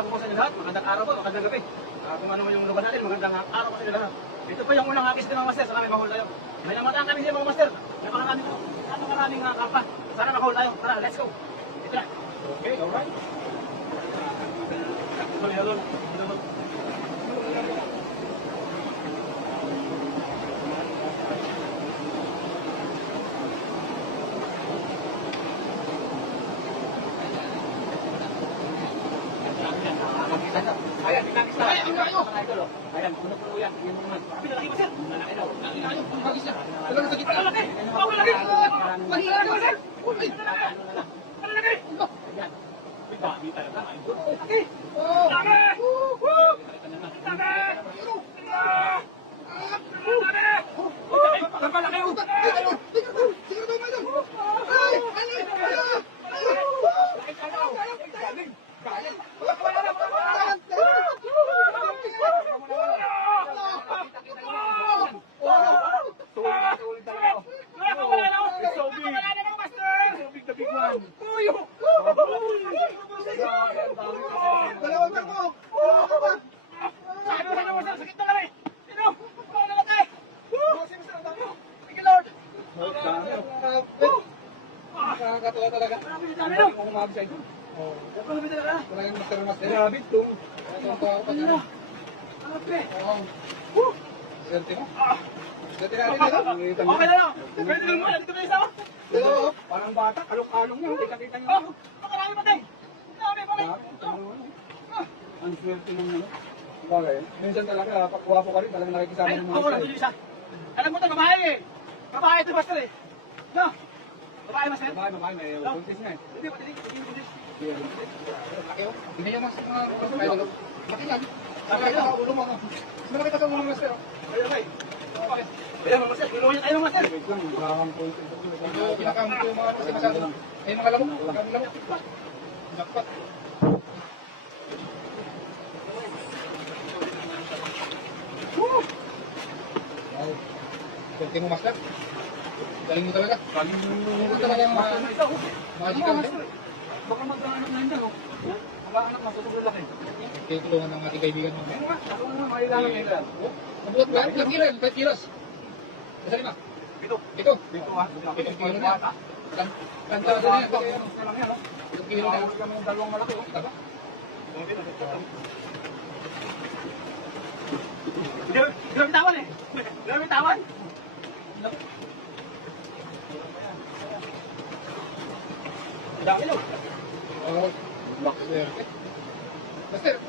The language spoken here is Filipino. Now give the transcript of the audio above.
araw po sa inyo lahat. Magandang araw po, magandang gabi. Kung ano yung lugar natin, magandang araw po sa inyo lahat. Ito po yung unang hakis din mga master. Sana may mahul tayo. May namataan kami siya mga master. Napakaraming karpa. Sana makahul tayo. Tara, let's go. Ito na. Okay, alright. Hello. Ayan, pinakis na. Ayan, puno-puno yan. Yan naman. Pinalaki mo, sir. Malaki daw. Pinakis na. Talaga sa gitna. Malaki. Malaki. Mahina ka, sir. Malaki. Ayan. Dami talaga. Laki. Laki. Nakakatawa talaga. Marami kong umabot sa ito. Talagang master. Grabe ito. Swerte mo? Swerte natin ito. Okay na lang. Pwede lang mo. Dito ba isa mo? Parang bata. Alok-along niya. Hindi kakita niya. Makarami pa tayo. Dami. Ang swerte ng ano. Bagay. Minsan talaga, pakuha po ka rin. Talagang nakikisama Ay, ng ako mga lang. Tuloy isa. Alam mo ito, babae eh. Babae ito, master eh. No? Babae, master? Babae. May buntis nga eh. Hindi, buntis. Laki o. Hindi yung mas mga kayo. Laki yan. Laki yan. Ulo mo. Malaki ka sa ulo mo, master. Ayun, okay. Okay. Ayan, master. Gulungan niya tayo, master. Wait lang. Bawang po ito. Kinakamit ko yung mga kasi masyado. Ay, mga lamok. Lamok. Jackpot. Wow. Swerte mo, master. Galing mo talaga. Galing mo talaga yung magic ka. Baka mag-anak na hindi, no? Mag-anak na, tutulong laki. Kaya tulungan ng ating kaibigan mo. Ayun nga, ako naman, mailangan nila. Mabuhat ba? Ilang kilo yan? 5 kilos. Nasa lima? Pito. Ito. Pito, ha? Pitong kilo na. Kanta sa niya. Pitong kilo na. Dalawang malaki, oh. Tama? Grabe tawan eh. Grabe tawan. Dami, no? Oo. Master. Master.